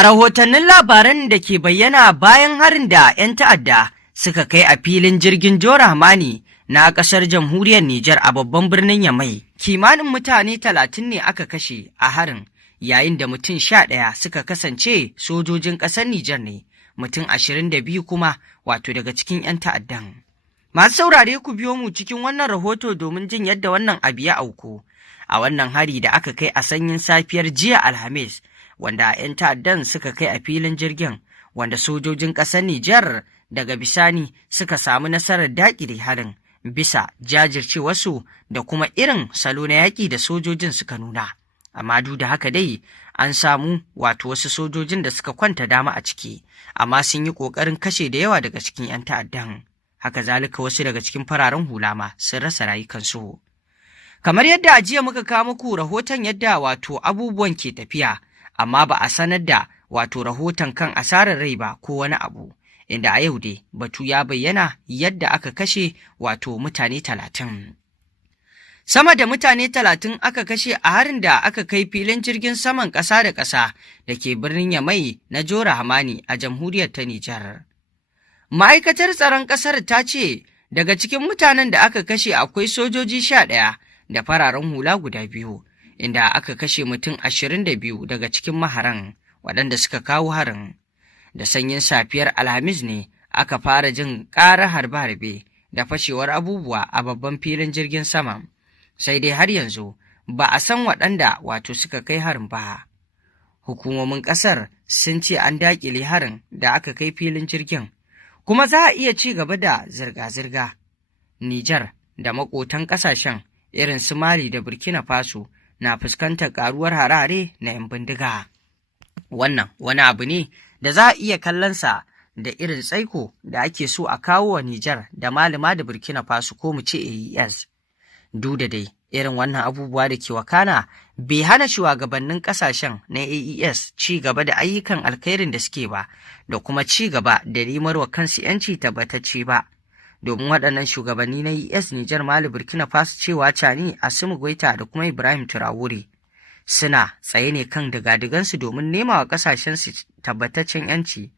A rahotannin labaran da ke bayyana bayan harin da 'yan ta'adda suka kai a filin jirgin Jora Hamani na ƙasar jamhuriyar Nijar a babban birnin Yamai, kimanin mutane 30 ne aka kashe a harin, yayin da mutum 11 suka kasance sojojin ƙasar Nijar ne, mutum 22 kuma wato daga cikin 'yan ta'addan. Masu saurare ku biyo mu cikin wannan rahoto domin jin yadda wannan abu ya auku a wannan hari da aka kai a sanyin safiyar jiya Alhamis, wanda 'yan ta'addan suka kai a filin jirgin, wanda sojojin ƙasar Nijar daga bisani suka samu nasarar daƙile harin bisa jajircewarsu da kuma irin salo na yaƙi da sojojin suka nuna. Amma duk da haka dai an samu wato wasu sojojin da suka kwanta dama a ciki, amma sun yi ƙoƙarin kashe da yawa daga cikin 'yan ta'addan. Haka zalika wasu daga cikin fararen hula ma sun rasa rayukansu. Kamar yadda a jiya muka kawo muku rahoton yadda wato abubuwan ke tafiya, amma ba a sanar da wato rahoton kan asarar rai ba ko wani abu, inda a yau dai batu ya bayyana yadda aka kashe wato mutane 30. Sama da mutane 30 aka kashe a harin da aka kai filin jirgin saman ƙasa da ƙasa da ke birnin Yamai na Jora Hamani a jamhuriyar ta Nijar. Ma'aikatar tsaron ƙasar ta ce daga cikin mutanen da aka kashe akwai sojoji 11 da fararen hula guda 2, inda aka kashe mutum 22 daga cikin maharan waɗanda suka kawo harin. Da sanyin safiyar Alhamis ne aka fara jin ƙarar harbe-harbe da fashewar abubuwa a babban filin jirgin sama, sai dai har yanzu ba a san waɗanda wato suka kai harin ba. Hukumomin ƙasar sun ce an daƙile harin da aka kai filin jirgin, kuma za a iya ci gaba da zirga-zirga. Nijar da maƙotan ƙasashen irin su Mali da Burkina Faso na fuskantar ƙaruwar harare na 'yan bindiga. Wannan wani abu ne da za a iya kallonsa da irin tsaiko da ake so a kawo wa Nijar da Malima da Burkina Faso ko mu ce AES. Duk da dai irin wannan abubuwa da ke wakana bai hana shugabannin ƙasashen na AES ci gaba da ayyukan alkhairin da suke ba, da kuma ci gaba da nemar wa kansu 'yanci tabbatacce ba. Domin waɗannan shugabanni na AES Nijar, Mali, Burkina Faso cewa Cani, Assimi Goita da kuma Ibrahim Traore suna tsaye ne kan digadigansu domin nema wa ƙasashensu tabbataccen 'yanci,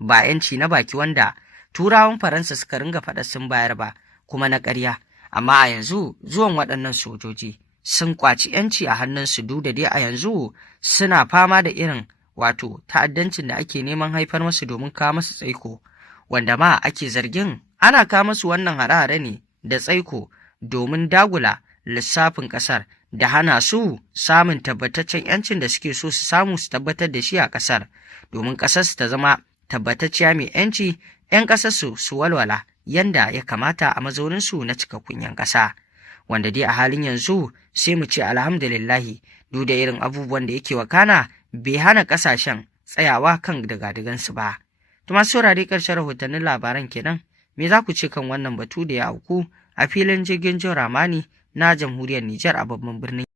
ba 'yanci na baki wanda Turawan Faransa suka ringa faɗa sun bayar ba, kuma na ƙarya. Amma a yanzu zuwan waɗannan sojoji sun ƙwaci 'yanci a hannunsu, duk da dai a yanzu suna fama da irin wato ta'addancin da ake neman haifar masu domin kawo masu tsaiko, wanda ma ake zargin ana kawo masu wannan hare-hare ne da tsaiko domin dagula lissafin ƙasar da hana su samun tabbataccen 'yancin da suke so su samu su tabbatar da shi a ƙasar, domin ƙasarsu ta zama tabbatacciya mai 'yanci, 'yan ƙasarsu su walwala yanda ya kamata a mazauninsu na cikakkun 'yan ƙasa, wanda dai a halin yanzu sai mu ce alhamdulillahi, duk da irin abubuwan da yake wakana bai hana ƙasashen tsayawa kan digadigansu ba. Tuma saurare ƙarshen rahotannin labaran kenan, me za ku ce kan wannan batu da ya auku a filin jirgin Jora Hamani na jamhuriyar Nijar a babban birnin